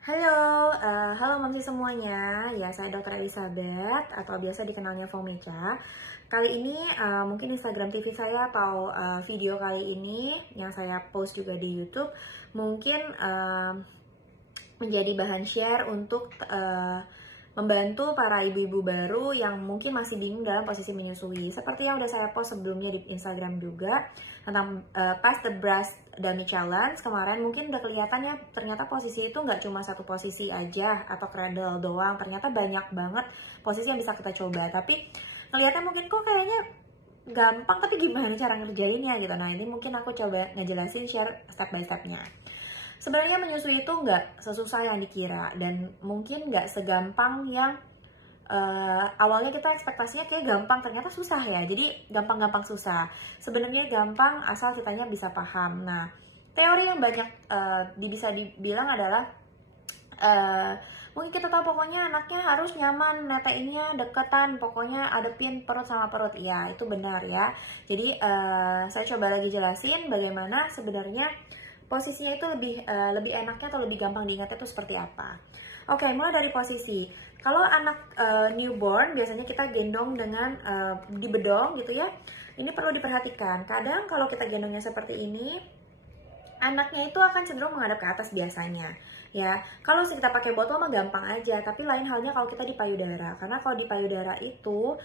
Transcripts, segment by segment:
Halo, halo Mamsi semuanya. Ya, saya Dr. Elizabeth atau biasa dikenalnya Fomecha. Kali ini mungkin Instagram TV saya atau video kali ini yang saya post juga di YouTube mungkin menjadi bahan share untuk membantu para ibu-ibu baru yang mungkin masih bingung dalam posisi menyusui. Seperti yang udah saya post sebelumnya di Instagram juga tentang Pass the Breast Dummy Challenge kemarin, mungkin udah kelihatan ya, ternyata posisi itu nggak cuma satu posisi aja atau cradle doang, ternyata banyak banget posisi yang bisa kita coba. Tapi ngelihatnya mungkin kok kayaknya gampang, tapi gimana cara ngerjainnya gitu. Nah, ini mungkin aku coba ngejelasin, share step by stepnya. Sebenarnya menyusui itu nggak sesusah yang dikira dan mungkin nggak segampang yang awalnya kita ekspektasinya kayak gampang, ternyata susah ya. Jadi gampang-gampang susah. Sebenarnya gampang asal kitanya bisa paham. Nah, teori yang banyak bisa dibilang adalah mungkin kita tahu pokoknya anaknya harus nyaman, neteinnya deketan, pokoknya adepin perut sama perut. Ya, itu benar ya. Jadi saya coba lagi jelasin bagaimana sebenarnya posisinya itu lebih enaknya atau lebih gampang diingatnya itu seperti apa. Oke, mulai dari posisi. Kalau anak newborn biasanya kita gendong dengan di bedong gitu ya. Ini perlu diperhatikan. Kadang kalau kita gendongnya seperti ini, anaknya itu akan cenderung menghadap ke atas biasanya. Ya, kalau kita pakai botol mah gampang aja, tapi lain halnya kalau kita di payudara. Karena kalau di payudara itu,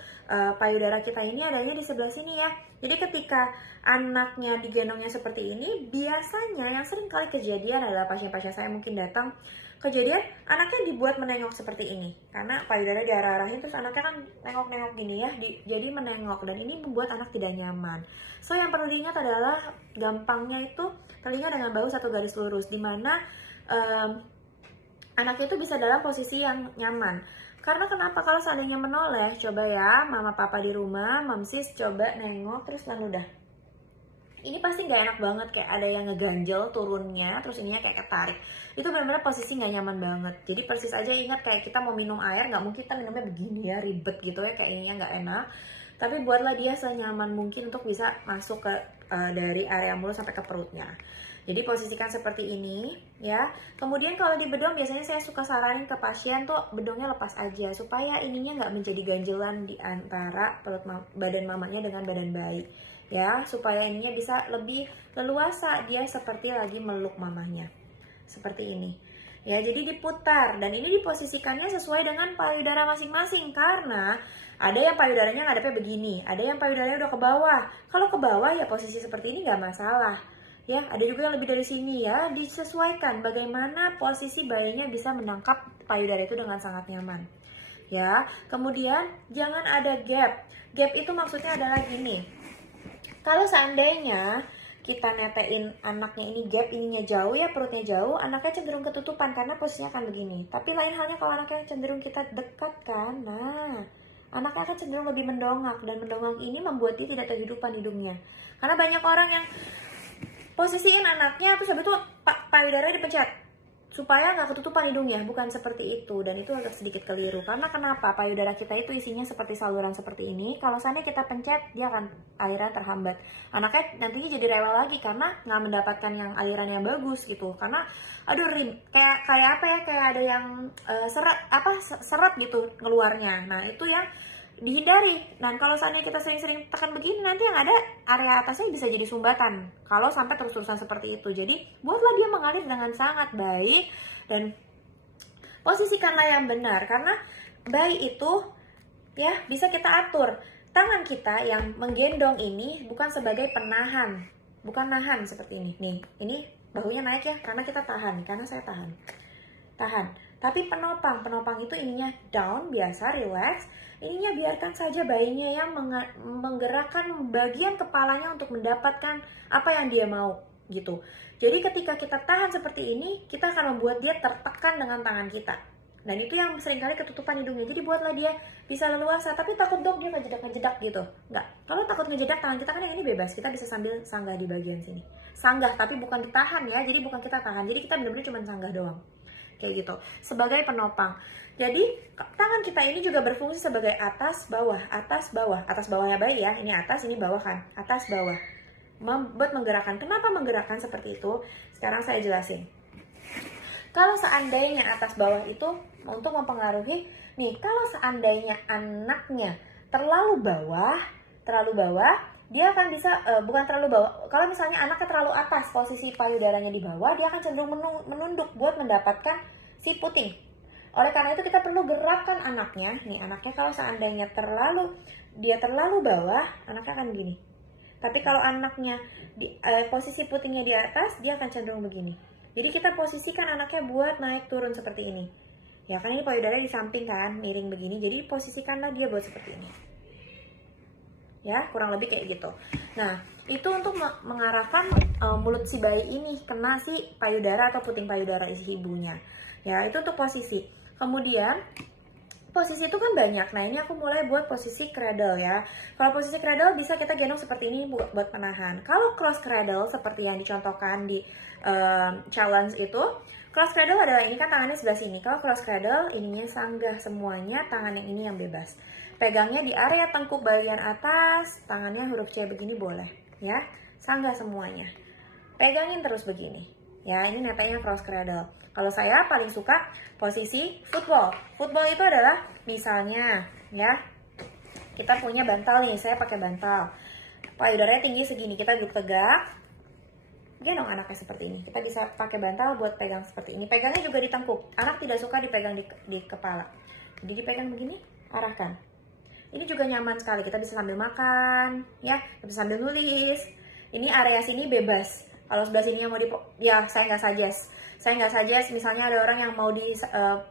payudara kita ini adanya di sebelah sini ya. Jadi ketika anaknya digendongnya seperti ini, biasanya yang sering kali kejadian adalah pasien-pasien saya mungkin datang, kejadian anaknya dibuat menengok seperti ini. Karena payudara diarah-arahin, terus anaknya kan nengok-nengok gini ya, jadi menengok. Dan ini membuat anak tidak nyaman. So, yang perlu diingat adalah gampangnya itu telinga dengan bahu satu garis lurus, dimana anaknya itu bisa dalam posisi yang nyaman. Karena kenapa? Kalau seandainya menoleh, coba ya mama papa di rumah, mamsis coba nengok terus lalu dah. Ini pasti nggak enak banget, kayak ada yang ngeganjel turunnya, terus ininya kayak ketarik. Itu benar-benar posisi nggak nyaman banget. Jadi persis aja ingat kayak kita mau minum air, nggak mungkin kita minumnya begini ya, ribet gitu ya, kayak ininya nggak enak. Tapi buatlah dia senyaman mungkin untuk bisa masuk ke dari area mulut sampai ke perutnya. Jadi posisikan seperti ini ya. Kemudian kalau di bedong biasanya saya suka saranin ke pasien tuh bedongnya lepas aja supaya ininya nggak menjadi ganjelan di antara perut badan mamanya dengan badan bayi. Ya, supaya ininya bisa lebih leluasa, dia seperti lagi meluk mamanya. Seperti ini. Ya, jadi diputar dan ini diposisikannya sesuai dengan payudara masing-masing karena ada yang payudaranya ngadepnya begini, ada yang payudaranya udah ke bawah. Kalau ke bawah ya posisi seperti ini nggak masalah. Ya, ada juga yang lebih dari sini ya, disesuaikan bagaimana posisi bayinya bisa menangkap payudara itu dengan sangat nyaman. Ya, kemudian jangan ada gap. Gap itu maksudnya adalah gini. Kalau seandainya kita netein anaknya ini gap, ininya jauh ya, perutnya jauh, anaknya cenderung ketutupan karena posisinya akan begini. Tapi lain halnya kalau anaknya cenderung kita dekatkan, nah, anaknya akan cenderung lebih mendongak, dan mendongak ini membuat dia tidak kehidupan hidungnya. Karena banyak orang yang posisiin anaknya terus habis itu payudaranya dipencet supaya nggak ketutupan hidungnya, bukan seperti itu, dan itu agak sedikit keliru. Karena kenapa? Payudara kita itu isinya seperti saluran seperti ini, kalau seandainya kita pencet dia akan aliran terhambat, anaknya nantinya jadi rewel lagi karena nggak mendapatkan yang aliran yang bagus gitu. Karena aduh kayak apa ya, kayak ada yang seret gitu keluarnya. Nah, itu yang dihindari. Dan kalau seandainya kita sering-sering tekan begini, nanti yang ada area atasnya bisa jadi sumbatan kalau sampai terus-terusan seperti itu. Jadi buatlah dia mengalir dengan sangat baik dan posisikanlah yang benar, karena bayi itu ya bisa kita atur. Tangan kita yang menggendong ini bukan sebagai penahan, bukan nahan seperti ini. Nih, ini bahunya naik ya karena kita tahan, karena saya tahan. Tapi penopang itu ininya down, biasa, relax. Ininya biarkan saja bayinya yang menggerakkan bagian kepalanya untuk mendapatkan apa yang dia mau gitu. Jadi ketika kita tahan seperti ini, kita akan membuat dia tertekan dengan tangan kita. Dan itu yang seringkali ketutupan hidungnya. Jadi buatlah dia bisa leluasa. Tapi takut dong dia ngejedak gitu. Enggak. Kalau takut ngejedak, tangan kita kan yang ini bebas. Kita bisa sambil sanggah di bagian sini. Sanggah, tapi bukan ditahan ya. Jadi bukan kita tahan. Jadi kita benar-benar cuma sanggah doang. Kayak gitu. Sebagai penopang. Jadi tangan kita ini juga berfungsi sebagai atas bawah. Atas bawahnya bayi ya. Ini atas, ini bawah kan. Atas bawah. Buat menggerakkan. Kenapa menggerakkan seperti itu? Sekarang saya jelasin. Kalau seandainya atas bawah itu untuk mempengaruhi nih, kalau seandainya anaknya terlalu bawah, dia akan bisa bukan terlalu bawah. Kalau misalnya anaknya terlalu atas, posisi payudaranya di bawah, dia akan cenderung menunduk buat mendapatkan si puting. Oleh karena itu kita perlu gerakkan anaknya. Nih, anaknya kalau seandainya dia terlalu bawah, anaknya akan begini. Tapi kalau anaknya posisi putingnya di atas, dia akan cenderung begini. Jadi kita posisikan anaknya buat naik turun seperti ini. Ya kan ini payudaranya di samping kan, miring begini. Jadi posisikanlah dia buat seperti ini. Ya, kurang lebih kayak gitu. Nah, itu untuk mengarahkan mulut si bayi ini kena si payudara atau puting payudara isi ibunya. Ya, itu untuk posisi. Kemudian posisi itu kan banyak. Nah, ini aku mulai buat posisi cradle ya. Kalau posisi cradle bisa kita gendong seperti ini buat penahan. Kalau cross cradle seperti yang dicontohkan di challenge itu, cross cradle adalah ini kan tangannya sebelah sini. Kalau cross cradle ininya sanggah semuanya, tangan yang ini yang bebas. Pegangnya di area tengkuk bagian atas, tangannya huruf C begini boleh ya. Sanggah semuanya. Pegangin terus begini. Ya, ini netanya cross cradle. Kalau saya paling suka posisi football. Football itu adalah misalnya ya, kita punya bantal nih, saya pakai bantal. Payudaranya tinggi segini, kita duduk tegak. Gendong anaknya seperti ini. Kita bisa pakai bantal buat pegang seperti ini. Pegangnya juga di tengkuk. Anak tidak suka dipegang di kepala. Jadi dipegang begini, arahkan. Ini juga nyaman sekali. Kita bisa sambil makan, ya, kita bisa sambil nulis. Ini area sini bebas. Kalau sebelah sini yang mau ya saya nggak suggest. Misalnya ada orang yang mau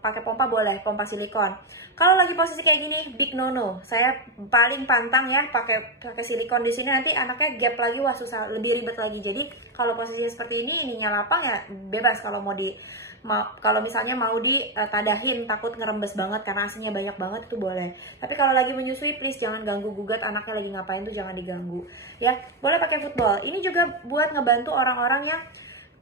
pakai pompa boleh, pompa silikon. Kalau lagi posisi kayak gini, big no. Saya paling pantang ya pakai silikon di sini, nanti anaknya gap lagi, wah susah, lebih ribet lagi. Jadi kalau posisi seperti ini, ininya lapang ya bebas. Kalau misalnya mau ditadahin, takut ngerembes banget karena asinya banyak banget, itu boleh. Tapi kalau lagi menyusui, please jangan ganggu gugat anaknya lagi ngapain tuh, jangan diganggu. Ya, boleh pakai football. Ini juga buat ngebantu orang-orang yang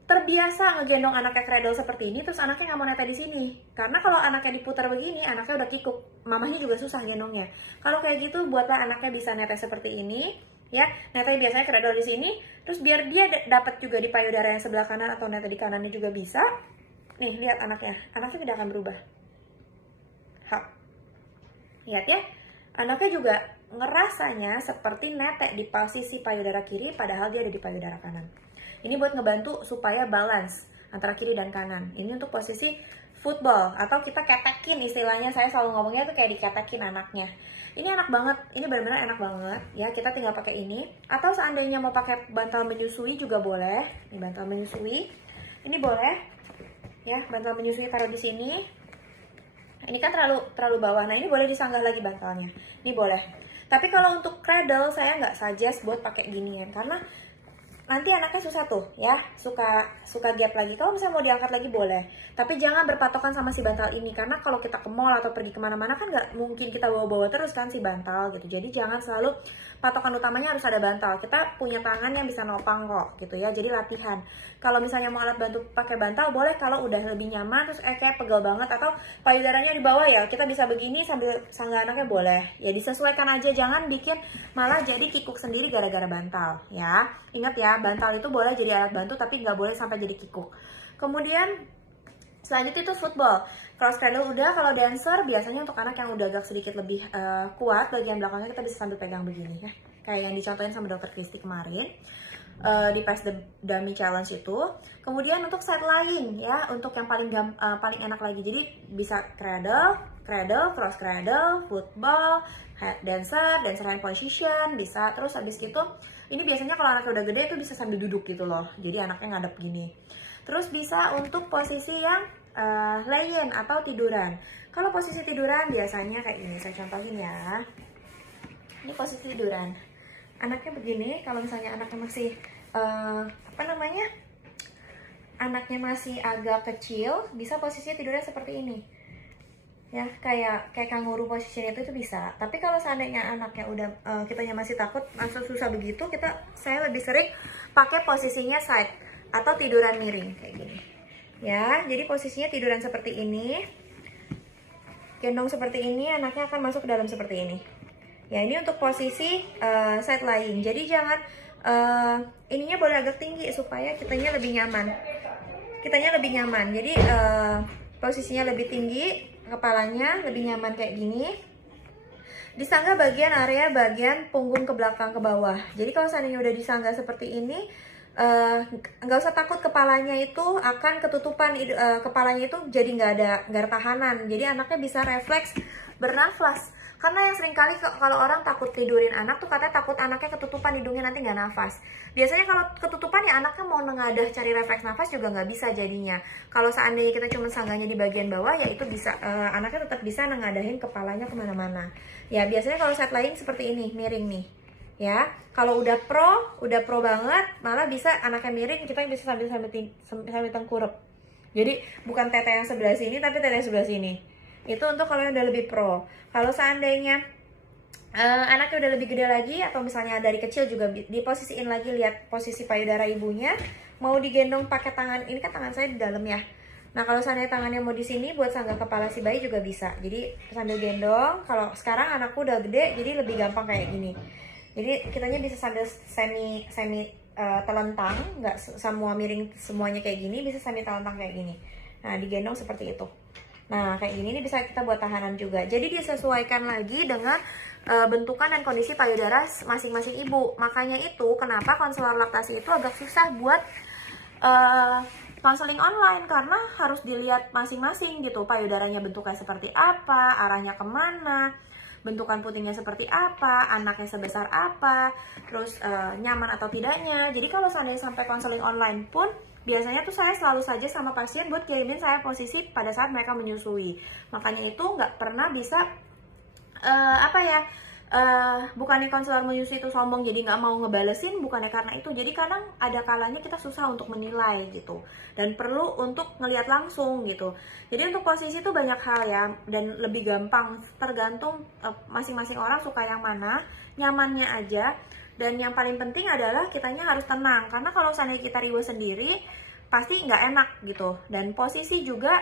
terbiasa ngegendong anaknya cradle seperti ini, terus anaknya nggak mau nete di sini. Karena kalau anaknya diputar begini, anaknya udah kikuk, mamahnya juga susah gendongnya. Kalau kayak gitu, buatlah anaknya bisa nete seperti ini, ya. Nete biasanya cradle di sini, terus biar dia dapat juga di payudara yang sebelah kanan atau nete di kanannya juga bisa. Nih, lihat anaknya tidak akan berubah. Hap. Lihat ya, anaknya juga ngerasanya seperti nete di posisi payudara kiri, padahal dia ada di payudara kanan. Ini buat ngebantu supaya balance antara kiri dan kanan. Ini untuk posisi football atau kita ketekin istilahnya. Saya selalu ngomongnya tuh kayak diketekin anaknya. Ini enak banget, ini benar-benar enak banget ya. Kita tinggal pakai ini. Atau seandainya mau pakai bantal menyusui juga boleh. Ini bantal menyusui. Ini boleh ya, bantal menyusui taruh di sini. Ini kan terlalu bawah. Nah, ini boleh disanggah lagi bantalnya. Ini boleh. Tapi kalau untuk cradle saya nggak suggest buat pakai ginian karena nanti anaknya susah tuh ya, suka gap lagi. Kalau misalnya mau diangkat lagi boleh, tapi jangan berpatokan sama si bantal ini, karena kalau kita ke mall atau pergi kemana-mana kan nggak mungkin kita bawa-bawa terus kan si bantal gitu. Jadi jangan selalu patokan utamanya harus ada bantal. Kita punya tangan yang bisa nopang kok gitu ya, jadi latihan. Kalau misalnya mau alat bantu pakai bantal boleh, kalau udah lebih nyaman terus kayak pegel banget atau payudaranya di bawah ya, kita bisa begini sambil sanggah anaknya boleh ya, disesuaikan aja. Jangan bikin malah jadi kikuk sendiri gara-gara bantal ya. Ingat ya, bantal itu boleh jadi alat bantu tapi nggak boleh sampai jadi kikuk. Kemudian selanjutnya itu football. Cross cradle udah. Kalau dancer biasanya untuk anak yang udah agak sedikit lebih kuat, bagian belakangnya kita bisa sambil pegang begini ya, kayak yang dicontohin sama Dokter Kristi kemarin di Pass the Dummy Challenge itu. Kemudian untuk side lying ya, untuk yang paling enak lagi. Jadi bisa cradle, cross cradle, football, dancer hand position bisa. Terus habis itu ini biasanya kalau anaknya udah gede itu bisa sambil duduk gitu loh, jadi anaknya ngadep gini. Terus bisa untuk posisi yang lay-in atau tiduran. Kalau posisi tiduran biasanya kayak gini, saya contohin ya. Ini posisi tiduran. Anaknya begini, kalau misalnya anaknya masih anaknya masih agak kecil, bisa posisinya tidurnya seperti ini. Ya, kayak kanguru position itu bisa. Tapi kalau seandainya anaknya udah kitanya masih takut, masih susah begitu, saya lebih sering pakai posisinya side atau tiduran miring kayak gini. Ya, jadi posisinya tiduran seperti ini. Gendong seperti ini, anaknya akan masuk ke dalam seperti ini. Ya, ini untuk posisi side lying. Jadi jangan ininya boleh agak tinggi supaya kitanya lebih nyaman. kitanya lebih nyaman. Jadi posisinya lebih tinggi, kepalanya lebih nyaman kayak gini. Disanggah bagian punggung ke belakang ke bawah. Jadi kalau seandainya udah disanggah seperti ini, nggak usah takut kepalanya itu akan ketutupan, kepalanya itu jadi nggak ada tahanan. Jadi anaknya bisa refleks bernafas. Karena yang sering kali kalau orang takut tidurin anak tuh katanya takut anaknya ketutupan hidungnya nanti nggak nafas. Biasanya kalau ketutupan ya anaknya mau nengadah cari refleks nafas juga nggak bisa jadinya. Kalau seandainya kita cuma sanggahnya di bagian bawah ya itu bisa, anaknya tetap bisa nengadahin kepalanya kemana-mana. Ya biasanya kalau set lain seperti ini, miring nih. Ya, kalau udah pro banget, malah bisa anaknya miring, kita bisa sambil tengkurap. Jadi bukan tete yang sebelah sini, tapi tete yang sebelah sini. Itu untuk kalau yang udah lebih pro. Kalau seandainya anaknya udah lebih gede lagi, atau misalnya dari kecil juga diposisiin lagi, lihat posisi payudara ibunya. Mau digendong pakai tangan, ini kan tangan saya di dalam ya. Nah kalau seandainya tangannya mau di sini buat sanggah kepala si bayi juga bisa. Jadi sambil gendong. Kalau sekarang anakku udah gede, jadi lebih gampang kayak gini. Jadi kitanya bisa sambil semi telentang, nggak semua miring semuanya kayak gini, bisa semi telentang kayak gini. Nah digendong seperti itu. Nah kayak gini ini bisa kita buat tahanan juga. Jadi disesuaikan lagi dengan bentukan dan kondisi payudara masing-masing ibu. Makanya itu kenapa konselor laktasi itu agak susah buat konseling online, karena harus dilihat masing-masing gitu, payudaranya bentuknya seperti apa, arahnya kemana, bentukan putingnya seperti apa, anaknya sebesar apa, terus nyaman atau tidaknya. Jadi kalau seandainya sampai konseling online pun, biasanya tuh saya selalu saja sama pasien buat kirimin saya posisi pada saat mereka menyusui. Makanya itu nggak pernah bisa bukannya konselor menyusui itu sombong jadi nggak mau ngebalesin, bukannya karena itu. Jadi kadang ada kalanya kita susah untuk menilai gitu, dan perlu untuk ngelihat langsung gitu. Jadi untuk posisi itu banyak hal ya, dan lebih gampang tergantung masing-masing orang suka yang mana, nyamannya aja. Dan yang paling penting adalah kitanya harus tenang, karena kalau seandainya kita ribet sendiri pasti nggak enak gitu. Dan posisi juga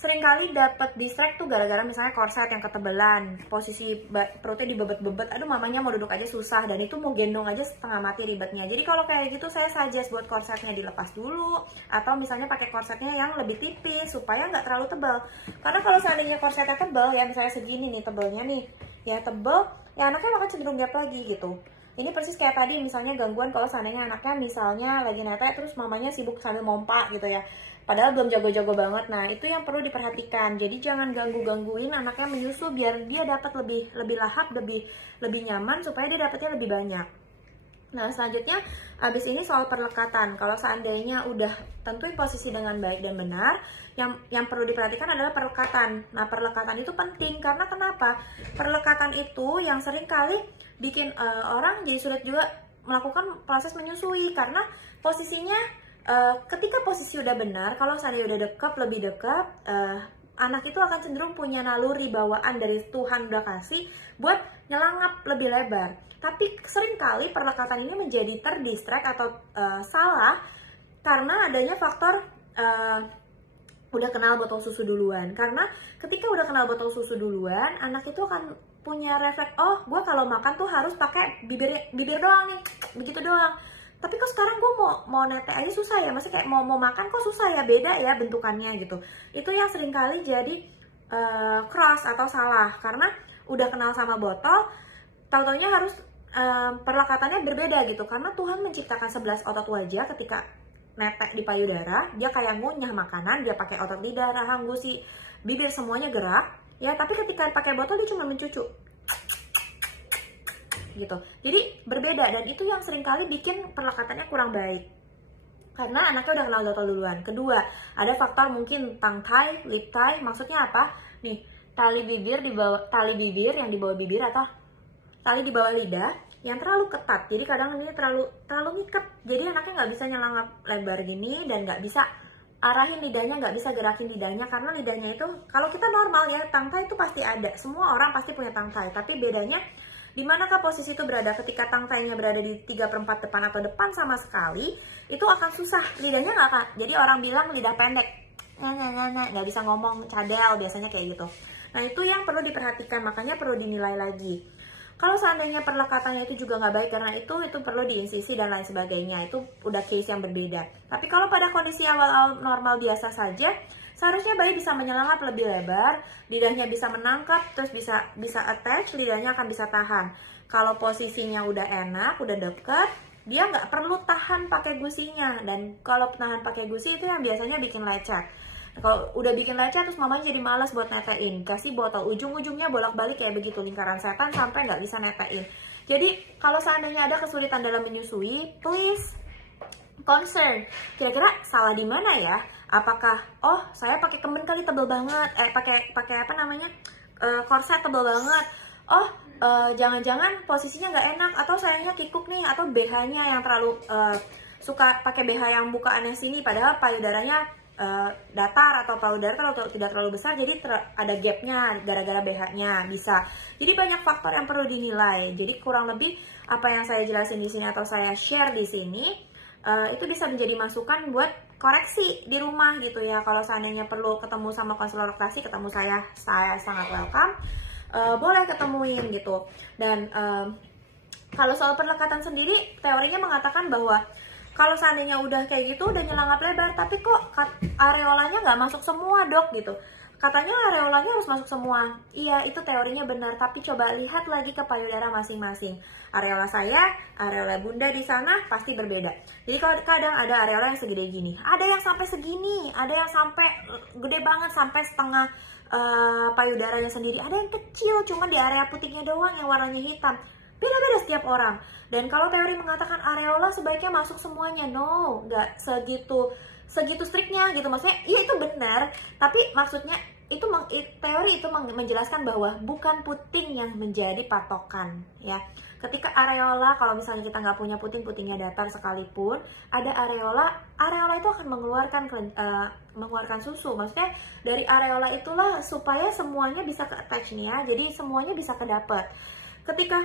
seringkali dapat distract tuh gara-gara misalnya korset yang ketebelan, posisi perutnya dibebet-bebet, aduh mamanya mau duduk aja susah, dan itu mau gendong aja setengah mati ribetnya. Jadi kalau kayak gitu saya suggest buat korsetnya dilepas dulu, atau misalnya pakai korsetnya yang lebih tipis supaya nggak terlalu tebal. Karena kalau seandainya korsetnya tebal ya, misalnya segini nih tebelnya nih, ya tebel, ya anaknya bakal cenderung gap lagi gitu. Ini persis kayak tadi misalnya gangguan kalau seandainya anaknya misalnya lagi netek terus mamanya sibuk sambil mompa gitu ya, padahal belum jago-jago banget. Nah itu yang perlu diperhatikan. Jadi jangan gangguin anaknya menyusu, biar dia dapat lebih lahap, lebih nyaman, supaya dia dapatnya lebih banyak. Nah selanjutnya abis ini soal perlekatan. Kalau seandainya udah tentuin posisi dengan baik dan benar, yang perlu diperhatikan adalah perlekatan. Nah perlekatan itu penting karena kenapa? Perlekatan itu yang sering kali bikin orang jadi sulit juga melakukan proses menyusui, karena posisinya ketika posisi udah benar, kalau seandainya udah lebih dekat, anak itu akan cenderung punya naluri bawaan dari Tuhan udah kasih buat nyelangap lebih lebar. Tapi seringkali perlekatan ini menjadi terdistract atau salah karena adanya faktor udah kenal botol susu duluan. Karena ketika udah kenal botol susu duluan, anak itu akan punya refleks, oh gue kalau makan tuh harus pakai bibir doang nih, begitu doang. Tapi kok sekarang gue mau netek aja susah ya, maksudnya kayak mau makan kok susah ya, beda ya bentukannya gitu. Itu yang seringkali jadi cross atau salah, karena udah kenal sama botol, tahu-taunya harus perlekatannya berbeda gitu. Karena Tuhan menciptakan 11 otot wajah ketika netek di payudara, dia kayak ngunyah makanan, dia pakai otot lidah, rahang, gusi, bibir, semuanya gerak ya. Tapi ketika pakai botol dia cuma mencucu gitu. Jadi berbeda, dan itu yang seringkali bikin perlekatannya kurang baik karena anaknya udah kenal botol duluan. Kedua, ada faktor mungkin tongue tie, lip tie. Maksudnya apa? Nih, tali bibir yang di bawah bibir atau tali di bawah lidah yang terlalu ketat. Jadi kadang ini terlalu ngiket. Jadi anaknya nggak bisa nyelangap lebar gini, dan nggak bisa arahin lidahnya, nggak bisa gerakin lidahnya, karena lidahnya itu kalau kita normal ya, tongue tie itu pasti ada. Semua orang pasti punya tongue tie, tapi bedanya di manakah posisi itu berada. Ketika tongue tie-nya berada di 3/4 depan atau depan sama sekali, itu akan susah. Lidahnya nggak akan. Jadi orang bilang lidah pendek, nggak bisa ngomong, cadel biasanya kayak gitu. Nah itu yang perlu diperhatikan, makanya perlu dinilai lagi. Kalau seandainya perlekatannya itu juga nggak baik karena itu perlu diinsisi dan lain sebagainya, itu udah case yang berbeda. Tapi kalau pada kondisi awal normal biasa saja, seharusnya bayi bisa menyelangap lebih lebar, lidahnya bisa menangkap, terus bisa attach, lidahnya akan bisa tahan. Kalau posisinya udah enak, udah deket, dia nggak perlu tahan pakai gusinya. Dan kalau tahan pakai gusi itu yang biasanya bikin lecet. Kalau udah bikin lecet terus mamanya jadi malas buat netein, kasih botol, ujung-ujungnya bolak-balik kayak begitu, lingkaran setan sampai nggak bisa netein. Jadi kalau seandainya ada kesulitan dalam menyusui, please concern, kira-kira salah di mana ya? Apakah saya pakai kemben kali tebel banget, pakai apa namanya, korset tebel banget, jangan-jangan posisinya nggak enak, atau sayangnya kikuk nih, atau BH-nya yang terlalu suka pakai BH yang bukaannya sini, padahal payudaranya datar, atau payudara tidak terlalu besar, jadi ada gapnya gara-gara BH-nya, bisa. Jadi banyak faktor yang perlu dinilai. Jadi kurang lebih apa yang saya jelasin di sini atau saya share di sini itu bisa menjadi masukan buat koreksi di rumah gitu ya. Kalau seandainya perlu ketemu sama konselor laktasi, ketemu saya sangat welcome. Boleh ketemuin gitu. Dan kalau soal perlekatan sendiri, teorinya mengatakan bahwa kalau seandainya udah kayak gitu, udah nyelangap lebar, tapi kok areolanya nggak masuk semua dok gitu. Katanya areolanya harus masuk semua. Iya, itu teorinya benar, tapi coba lihat lagi ke payudara masing-masing. Areola saya, areola bunda di sana pasti berbeda. Jadi kadang ada areola yang segede gini, ada yang sampai segini, ada yang sampai gede banget sampai setengah payudaranya sendiri, ada yang kecil cuma di area putiknya doang yang warnanya hitam. Beda-beda setiap orang. Dan kalau teori mengatakan areola sebaiknya masuk semuanya, no, nggak segitu striknya gitu. Maksudnya iya itu benar, tapi maksudnya itu teori itu menjelaskan bahwa bukan puting yang menjadi patokan ya. Ketika areola, kalau misalnya kita nggak punya putingnya datar sekalipun, ada areola itu akan mengeluarkan susu. Maksudnya dari areola itulah supaya semuanya bisa ke attach nih ya, jadi semuanya bisa kedapet. Ketika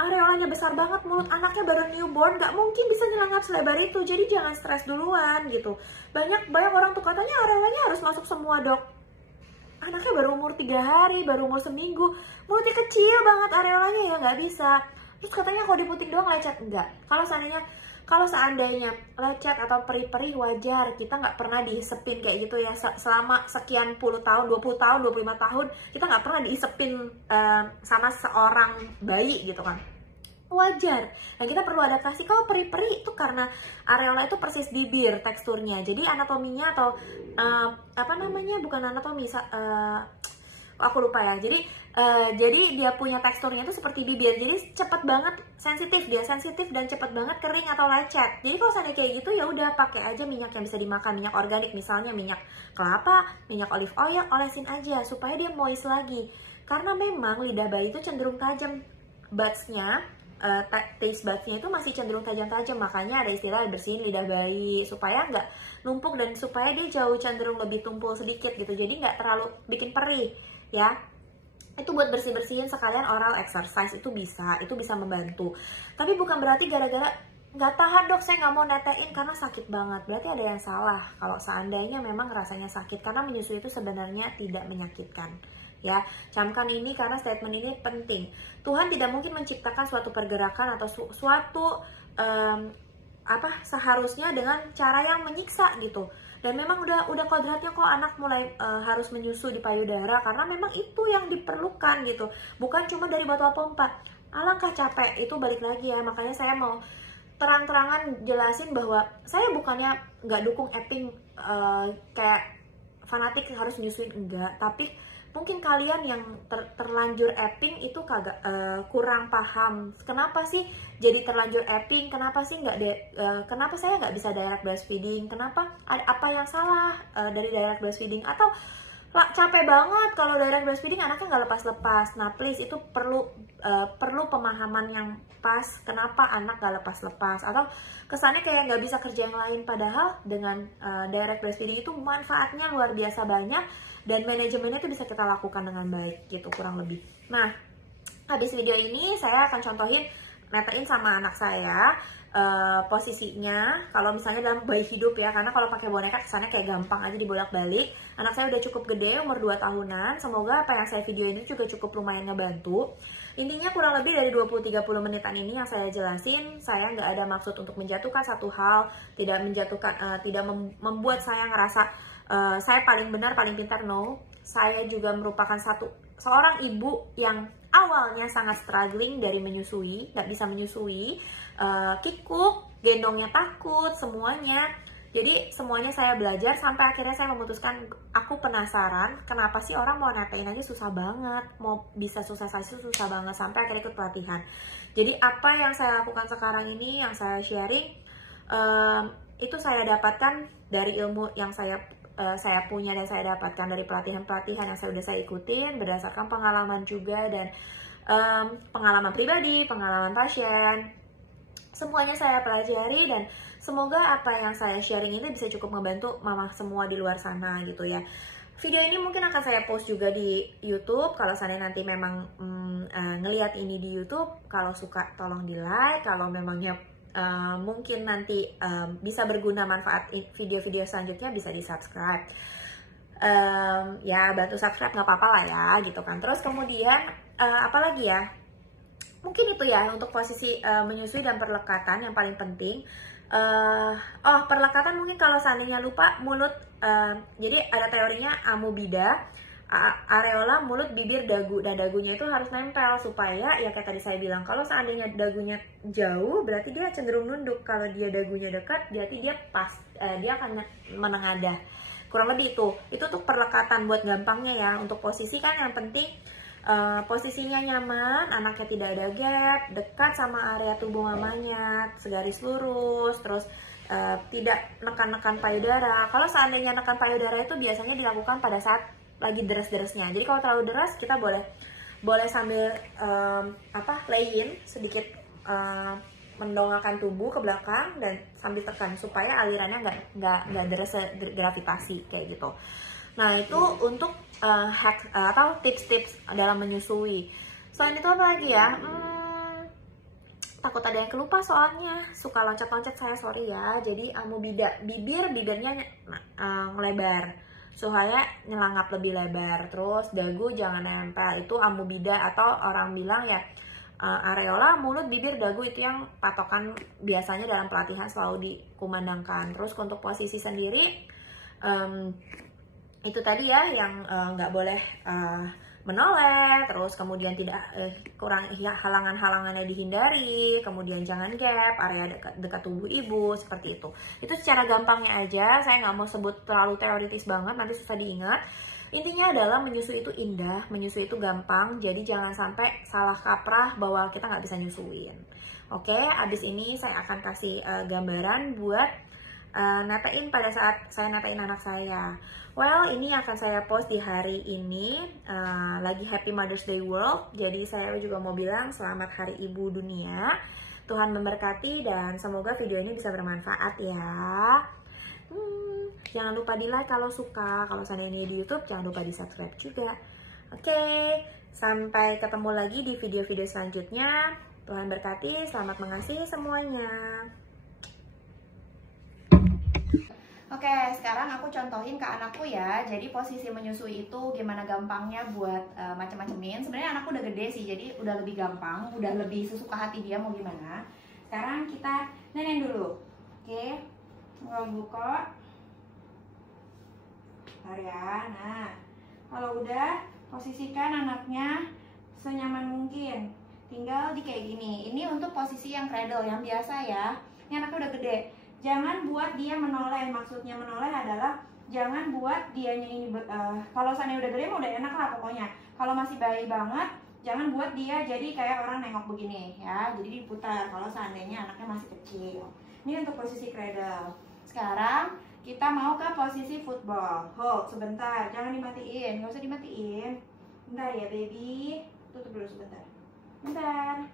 areolanya besar banget, mulut anaknya baru newborn, nggak mungkin bisa nyelangap selebar itu. Jadi jangan stres duluan gitu. Banyak orang tuh katanya areolanya harus masuk semua dok. Anaknya baru umur 3 hari, baru umur seminggu, mulutnya kecil banget areolanya ya, nggak bisa. Terus katanya kalau diputing doang lecet, enggak. Kalau seandainya lecet atau perih-perih wajar, kita nggak pernah diisepin kayak gitu ya selama sekian puluh tahun, 20 tahun, 25 tahun, kita nggak pernah diisepin sama seorang bayi gitu kan. Wajar. Dan kita perlu adaptasi. Kalau perih-perih itu karena areola itu persis bibir teksturnya. Jadi anatominya atau bukan anatomi, aku lupa ya. Jadi dia punya teksturnya itu seperti bibir. Jadi cepet banget sensitif dan cepet banget kering atau lecet. Jadi kalau misalnya kayak gitu ya udah pakai aja minyak yang bisa dimakan, minyak organik, misalnya minyak kelapa, minyak olive oil, olesin aja supaya dia moist lagi. Karena memang lidah bayi itu cenderung tajam, taste buds-nya itu masih cenderung tajam-tajam, makanya ada istilah bersihin lidah bayi supaya nggak numpuk dan supaya dia jauh cenderung lebih tumpul sedikit gitu, jadi nggak terlalu bikin perih ya. Itu buat bersih-bersihin sekalian oral exercise, itu bisa membantu. Tapi bukan berarti gara-gara nggak tahan dok saya nggak mau netein karena sakit banget, berarti ada yang salah. Kalau seandainya memang rasanya sakit, karena menyusui itu sebenarnya tidak menyakitkan ya. Camkan ini karena statement ini penting. Tuhan tidak mungkin menciptakan suatu pergerakan atau suatu seharusnya dengan cara yang menyiksa gitu. Dan memang udah kodratnya kok anak mulai harus menyusu di payudara karena memang itu yang diperlukan gitu. Bukan cuma dari botol pompa. Alangkah capek, itu balik lagi ya. Makanya saya mau terang-terangan jelasin bahwa saya bukannya nggak dukung epping kayak fanatik harus menyusuin, enggak. Tapi mungkin kalian yang terlanjur epping itu kurang paham kenapa sih jadi terlanjur epping, kenapa saya nggak bisa direct breastfeeding, kenapa apa yang salah dari direct breastfeeding, atau capek banget kalau direct breastfeeding anaknya nggak lepas-lepas. Nah please, itu perlu pemahaman yang pas kenapa anak nggak lepas-lepas, atau kesannya kayak nggak bisa kerja yang lain, padahal dengan direct breastfeeding itu manfaatnya luar biasa banyak dan manajemennya itu bisa kita lakukan dengan baik gitu kurang lebih. Nah habis video ini saya akan contohin netein sama anak saya posisinya kalau misalnya dalam bayi hidup ya, karena kalau pakai boneka kesannya kayak gampang aja dibolak-balik. Anak saya udah cukup gede, umur 2 tahunan. Semoga apa yang saya video ini juga cukup lumayan ngebantu. Intinya kurang lebih dari 20-30 menitan ini yang saya jelasin, saya nggak ada maksud untuk menjatuhkan satu hal, tidak menjatuhkan, tidak membuat saya ngerasa saya paling benar, paling pintar, no. Saya juga merupakan seorang ibu yang awalnya sangat struggling dari menyusui, nggak bisa menyusui, kikuk, gendongnya takut, semuanya. Jadi semuanya saya belajar sampai akhirnya saya memutuskan, aku penasaran kenapa sih orang mau netein aja susah banget, mau bisa susah banget, sampai akhirnya ikut pelatihan. Jadi apa yang saya lakukan sekarang ini, yang saya sharing, itu saya dapatkan dari ilmu yang saya punya dan saya dapatkan dari pelatihan-pelatihan yang udah saya ikutin, berdasarkan pengalaman juga dan pengalaman pribadi, pengalaman pasien. Semuanya saya pelajari dan semoga apa yang saya sharing ini bisa cukup membantu mama semua di luar sana gitu ya. Video ini mungkin akan saya post juga di YouTube. Kalau seandainya nanti memang ngelihat ini di YouTube, kalau suka tolong di like. Kalau memangnya mungkin nanti bisa berguna manfaat video-video selanjutnya, bisa di subscribe. Ya bantu subscribe nggak apa-apa lah ya gitu kan. Terus kemudian apalagi ya, mungkin itu ya untuk posisi menyusui dan perlekatan yang paling penting. Perlekatan mungkin kalau seandainya lupa mulut, jadi ada teorinya amubida, areola, mulut, bibir, dagu, dan dagunya itu harus nempel supaya ya kayak tadi saya bilang, kalau seandainya dagunya jauh berarti dia cenderung nunduk, kalau dia dagunya dekat berarti dia pas, dia akan menengadah. Kurang lebih itu tuh perlekatan buat gampangnya ya. Untuk posisi kan yang penting posisinya nyaman, anaknya tidak ada gap, dekat sama area tubuh mamanya, segaris lurus, terus tidak nekan-nekan payudara. Kalau seandainya nekan payudara itu biasanya dilakukan pada saat lagi deres-deresnya. Jadi kalau terlalu deras kita boleh sambil lay-in sedikit, mendongakkan tubuh ke belakang dan sambil tekan supaya alirannya nggak deras gravitasi kayak gitu. Nah itu untuk hack atau tips-tips dalam menyusui. Selain itu apa lagi ya? Takut ada yang kelupa soalnya suka loncat-loncat saya, sorry ya. Jadi amubida, bibirnya lebar supaya nyelangap lebih lebar. Terus dagu jangan nempel, itu amubida, atau orang bilang ya areola, mulut, bibir, dagu itu yang patokan biasanya dalam pelatihan selalu dikumandangkan. Terus untuk posisi sendiri itu tadi ya yang nggak boleh menoleh, terus kemudian tidak kurang ya, halangan-halangannya dihindari, kemudian jangan gap, area dekat tubuh ibu, seperti itu. Itu secara gampangnya aja, saya nggak mau sebut terlalu teoritis banget, nanti susah diingat. Intinya adalah menyusui itu indah, menyusui itu gampang, jadi jangan sampai salah kaprah bahwa kita nggak bisa nyusuin. Oke, abis ini saya akan kasih gambaran buat netein pada saat saya netein anak saya. Well, ini akan saya post di hari ini, lagi Happy Mother's Day World, jadi saya juga mau bilang selamat Hari Ibu Dunia. Tuhan memberkati dan semoga video ini bisa bermanfaat ya. Jangan lupa di like kalau suka, kalau seandainya di YouTube jangan lupa di subscribe juga. Oke, sampai ketemu lagi di video-video selanjutnya. Tuhan berkati, selamat mengasihi semuanya. Oke, sekarang aku contohin ke anakku ya. Jadi posisi menyusui itu gimana gampangnya buat macam-macamin. Sebenarnya anakku udah gede sih, jadi udah lebih gampang, udah lebih sesuka hati dia mau gimana. Sekarang kita nenek dulu. Oke, mulai buka. Ya. Nah, kalau udah posisikan anaknya senyaman mungkin. Tinggal di kayak gini. Ini untuk posisi yang cradle yang biasa ya. Ini anaknya udah gede. Jangan buat dia menoleh. Maksudnya menoleh adalah jangan buat dianya ini kalau seandainya udah gede udah enak lah pokoknya. Kalau masih bayi banget, jangan buat dia jadi kayak orang nengok begini ya. Jadi diputar kalau seandainya anaknya masih kecil. Ini untuk posisi cradle. Sekarang kita mau ke posisi football. Hold sebentar, jangan dimatiin, nggak usah dimatiin. Bentar ya baby, tutup dulu sebentar. Bentar.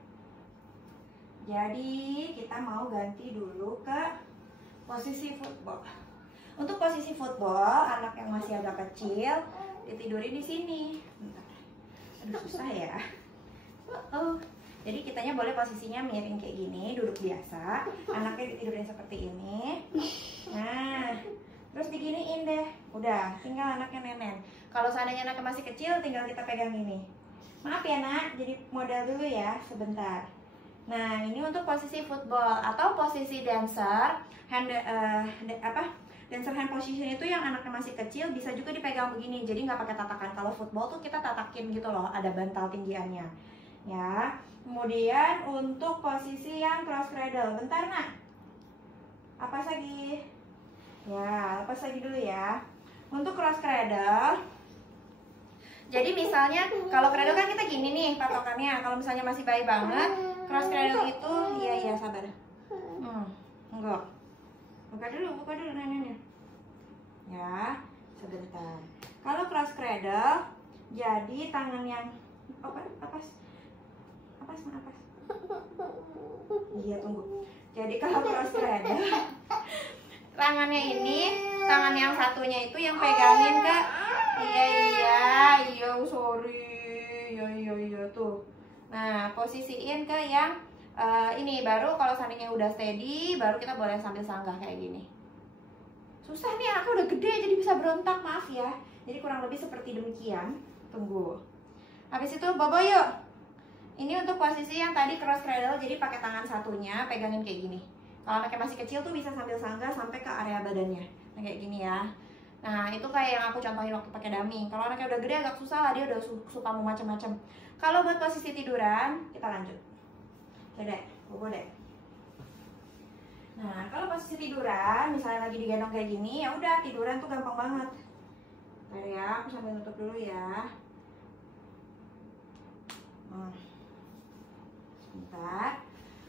Jadi kita mau ganti dulu ke posisi football. Untuk posisi football, anak yang masih agak kecil ditidurin di sini. Bentar. Aduh susah ya. Jadi kitanya boleh posisinya miring kayak gini, duduk biasa. Anaknya ditidurin seperti ini. Nah, terus diginiin deh. Udah, tinggal anaknya nenen. Kalau seandainya anaknya masih kecil, tinggal kita pegang ini. Maaf ya nak, jadi model dulu ya sebentar. Nah, ini untuk posisi football atau posisi dancer, dancer hand position itu yang anaknya masih kecil bisa juga dipegang begini. Jadi nggak pakai tatakan. Kalau football tuh kita tatakin gitu loh, ada bantal tinggiannya. Ya. Kemudian untuk posisi yang cross cradle, bentar nak. Apa lagi? Ya, lepas lagi dulu ya. Untuk cross cradle, jadi misalnya kalau cradle kan kita gini nih patokannya. Kalau misalnya masih bayi banget, cross cradle itu, iya sabar. Enggak. Buka dulu neneknya. Ya, sebentar. Kalau cross cradle, jadi tangan yang apa? Iya tunggu. Jadi kalau cross cradle, tangannya ini, tangan yang satunya itu yang pegangin Kak. Iya, sorry. Iya tuh. Nah, posisiin ke yang ini baru kalau seandainya udah steady, baru kita boleh sambil sanggah kayak gini. Susah nih, anaknya udah gede jadi bisa berontak, maaf ya. Jadi kurang lebih seperti demikian. Tunggu. Habis itu bobo yuk. Ini untuk posisi yang tadi cross cradle, jadi pakai tangan satunya pegangin kayak gini. Kalau anaknya masih kecil tuh bisa sambil sanggah sampai ke area badannya. Nah, kayak gini ya. Nah, itu kayak yang aku contohin waktu pakai dummy. Kalau anaknya udah gede agak susah lah, dia udah suka mau macam-macam. Kalau buat posisi tiduran, kita lanjut. Dek, bobo dek. Nah, kalau posisi tiduran, misalnya lagi digendong kayak gini, ya udah tiduran tuh gampang banget. Bentar ya, aku sambil nutup dulu ya. Sebentar.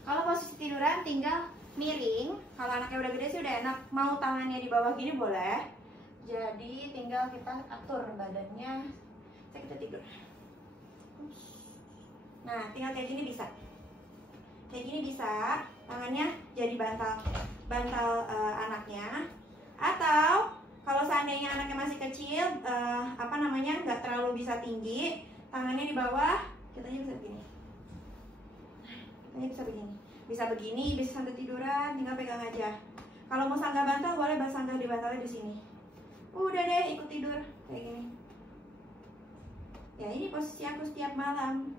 Kalau posisi tiduran tinggal miring. Kalau anaknya udah gede sih udah enak. Mau tangannya di bawah gini boleh. Jadi tinggal kita atur badannya. Kita tidur. Nah, tinggal kayak gini bisa. Kayak gini bisa. Tangannya jadi bantal anaknya. Atau kalau seandainya anaknya masih kecil, nggak terlalu bisa tinggi, tangannya di bawah, kitanya bisa begini. Kitanya bisa begini. Bisa begini, bisa sambil tiduran, tinggal pegang aja. Kalau mau sanggah bantal boleh sanggah di bantalnya di sini. Udah deh, ikut tidur kayak gini. Ya ini posisi aku setiap malam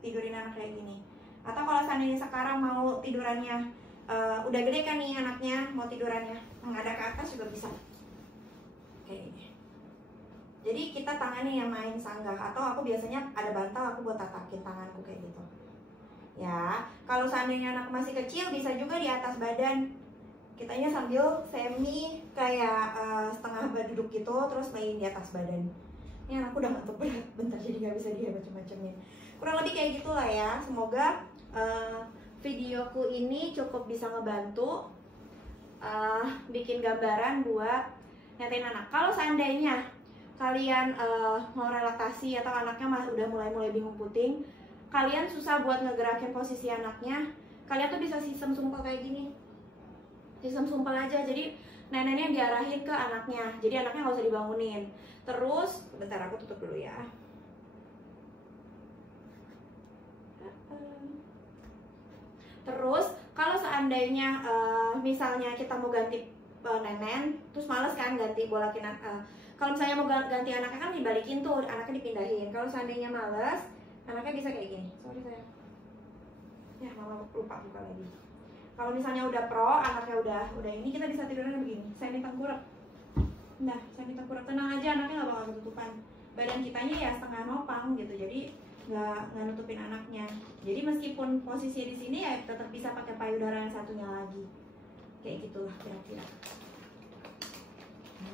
tidurin anak kayak gini. Atau kalau seandainya sekarang mau tidurannya udah gede kan nih anaknya, mau tidurannya menghadap ke atas juga bisa. Kayak gini. Jadi kita tangannya yang main sanggah. Atau aku biasanya ada bantal, aku buat tatakin tanganku kayak gitu. Ya, kalau seandainya anak masih kecil bisa juga di atas badan. Kitanya sambil semi kayak setengah duduk gitu, terus main di atas badan. Ini anakku udah ngantuk berat, bentar jadi nggak bisa dia macam-macamnya. Kurang lebih kayak gitulah ya. Semoga videoku ini cukup bisa ngebantu bikin gambaran buat nyatain anak. Kalau seandainya kalian mau relaksasi atau anaknya udah mulai bingung puting, kalian susah buat ngegerakin posisi anaknya, kalian tuh bisa sistem sumpel kayak gini. Sistem sumpel aja, jadi neneknya diarahin ke anaknya, jadi anaknya nggak usah dibangunin. Terus, bentar aku tutup dulu ya. Terus, kalau seandainya misalnya kita mau ganti nenen, terus males kan ganti bolakin. Kalau misalnya mau ganti anaknya kan dibalikin tuh, anaknya dipindahin. Kalau seandainya males, anaknya bisa kayak gini. Sorry sayang. Ya, mama lupa buka lagi. Kalau misalnya udah pro, anaknya udah ini, kita bisa tidurnya begini. Saya minta tengkurap. Nah, saya minta tengkurap, tenang aja, anaknya nggak bakal ketutupan. Badan kitanya ya setengah nopang gitu, jadi nggak nutupin anaknya. Jadi meskipun posisinya di sini ya tetap bisa pakai payudara yang satunya lagi. Kayak gitulah kira-kira.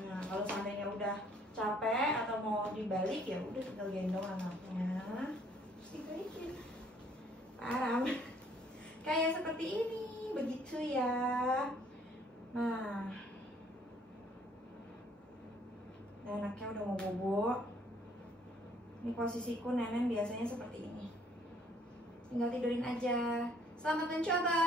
Nah, kalau seandainya udah capek atau mau dibalik ya udah tinggal gendong anaknya. Terus dibalikin. Parah. Kayak seperti ini, begitu ya. Nah, anaknya udah mau bobo. Ini posisiku nenen biasanya seperti ini. Tinggal tidurin aja. Selamat mencoba.